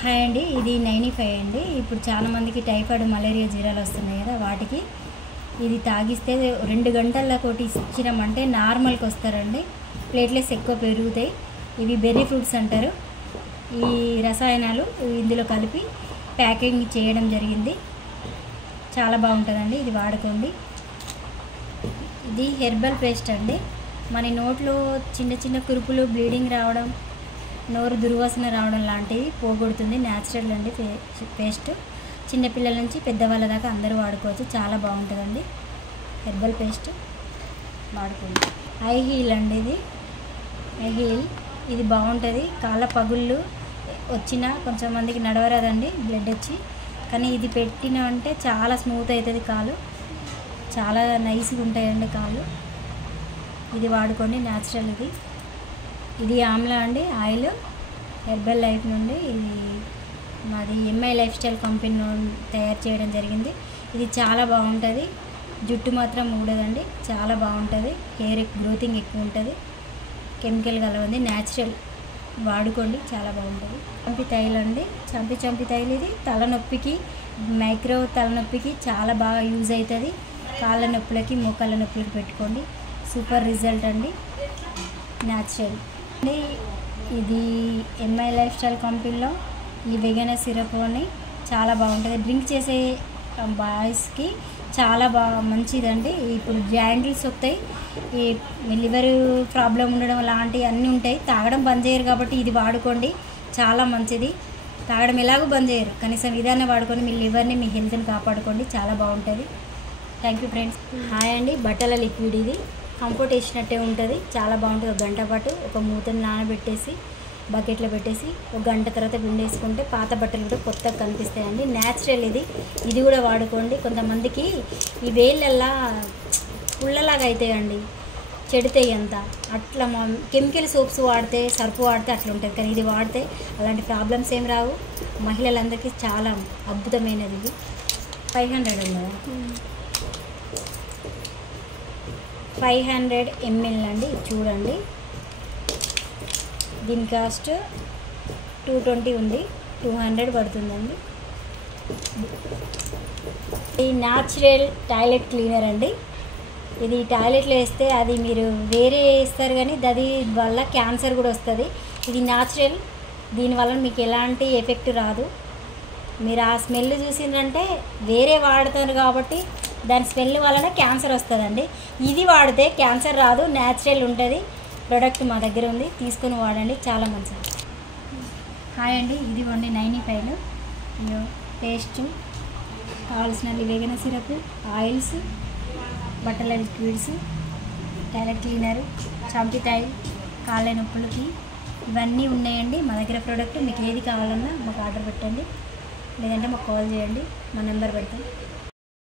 Hi అండి, ఇది 95 అండి. ఇప్పుడు చాలామందికి టైఫాయిడ్, మలేరియా జ్వరాలు వస్తున్నాయి కదా, వాటికి ఇది తాగిస్తే 2 గంటల్లో కొట్టి ఇచ్చినామంటే నార్మల్కి వస్తారండి. ప్లేట్లెట్స్ ఎక్కువ పెరుగుతాయి. ఇవి బెర్రీ ఫ్రూట్స్ అంటారు. ఈ రసాయనాలు ఇందులో కలిపి ప్యాకింగ్ చేయడం జరిగింది. చాలా బాగుంటుందండి, ఇది వాడుకోండి. ఇది హెర్బల్ పేస్ట్ అండి. మన నోట్లో చిన్న చిన్న కురుపులు, బ్లీడింగ్ రావడం, నోరు దుర్వాసన రావడం లాంటివి పోగొడుతుంది. న్యాచురల్ అండి పేస్ట్. చిన్నపిల్లల నుంచి పెద్దవాళ్ళ దాకా అందరూ వాడుకోవచ్చు. చాలా బాగుంటుందండి హెర్బల్ పేస్ట్, వాడుకోండి. ఐ హీల్ అండి, ఇది ఐ హీల్. ఇది బాగుంటుంది. కాళ్ళ పగుళ్ళు వచ్చినా కొంచెం మందికి నడవరాదండి, బ్లడ్ వచ్చి. కానీ ఇది పెట్టిన అంటే చాలా స్మూత్ అవుతుంది కాలు, చాలా నైస్గా ఉంటాయండి కాళ్ళు. ఇది వాడుకోండి, న్యాచురల్. ఇది ఆమ్లా అండి, ఆయిల్ హెర్బల్ లైఫ్ నుండి. ఇది మాది ఎంఐ లైఫ్ స్టైల్ కంపెనీ నుండి తయారు చేయడం జరిగింది. ఇది చాలా బాగుంటుంది. జుట్టు మాత్రం ఊడదండి, చాలా బాగుంటుంది. హెయిర్ గ్రోతింగ్ ఎక్కువ ఉంటుంది. కెమికల్ కలవండి, న్యాచురల్. వాడుకోండి, చాలా బాగుంటుంది. చంపి తైలు అండి, చంపి తైలు. ఇది తలనొప్పికి, మైక్రో తలనొప్పికి చాలా బాగా యూజ్ అవుతుంది. కాళ్ళ నొప్పులకి, మోకాళ్ళ నొప్పులకి పెట్టుకోండి. సూపర్ రిజల్ట్ అండి, న్యాచురల్. ఇది ఎంఐ లైఫ్ స్టైల్ కంపెనీలో ఈ వెగన్ సిరప్ అని చాలా బాగుంటుంది. డ్రింక్ చేసే బాయ్స్కి చాలా బాగా మంచిదండి. ఇప్పుడు జాయింటిల్స్ వస్తాయి, ఈ లివర్ ప్రాబ్లం ఉండడం లాంటివి అన్నీ ఉంటాయి. తాగడం బంద్ చేయరు కాబట్టి ఇది వాడుకోండి, చాలా మంచిది. తాగడం ఎలాగో బంద్ చేయరు, కనీసం ఇదాన్ని వాడుకొని మీ లివర్ని, మీ హెల్త్ని కాపాడుకోండి. చాలా బాగుంటుంది. Thank you friends. హాయ్ అండి, బట్టల లిక్విడ్. ఇది కంఫర్ట్ వేసినట్టే ఉంటుంది, చాలా బాగుంటుంది. 1 గంట పాటు ఒక మూతను నానబెట్టేసి బకెట్లో పెట్టేసి 1 గంట తర్వాత పిండేసుకుంటే పాత బట్టలు కూడా కొత్తగా కనిపిస్తాయండి. న్యాచురల్ ఇది కూడా వాడుకోండి. కొంతమందికి ఈ వేళ్ళల్లా పుల్లలాగా అవుతాయండి, చెడితాయి అంతా. అట్లా కెమికల్ సోప్స్ వాడితే, సర్పు వాడితే అట్లా ఉంటుంది. కానీ ఇది వాడితే అలాంటి ప్రాబ్లమ్స్ ఏం రావు. మహిళలందరికీ చాలా అద్భుతమైనది. ఇది 500 ఉన్నదా, 500 ml అండి. చూడండి, దీని కాస్ట్ 220 ఉంది, 200 పడుతుందండి. ఈ న్యాచురల్ టాయిలెట్ క్లీనర్ అండి. ఇది టాయిలెట్లో వేస్తే అది మీరు వేరే వేస్తారు కానీ అది వల్ల క్యాన్సర్ కూడా వస్తుంది. ఇది న్యాచురల్, దీనివల్ల మీకు ఎలాంటి ఎఫెక్ట్ రాదు. మీరు ఆ స్మెల్ చూసిందంటే వేరే వాడతారు కాబట్టి దాని స్మెల్ వలన క్యాన్సర్ వస్తుందండి. ఇది వాడితే క్యాన్సర్ రాదు, న్యాచురల్ ఉంటుంది. ప్రోడక్ట్ మా దగ్గర ఉంది, తీసుకొని వాడండి, చాలా మంచిది. హాయ్ అండి, ఇది 95 పేస్ట్. కావాల్సిన వెగన్ సిరప్, ఆయిల్స్, బట్టల లిక్విడ్స్, టాయిలెట్ క్లీనరు, చంపి తాయిల్, కాళ్ళ నొప్పులకి ఇవన్నీ ఉన్నాయండి మా దగ్గర ప్రోడక్ట్. మీకు ఏది కావాలన్నా మాకు ఆర్డర్ పెట్టండి, లేదంటే మాకు కాల్ చేయండి, మా నెంబర్ పెడతాం.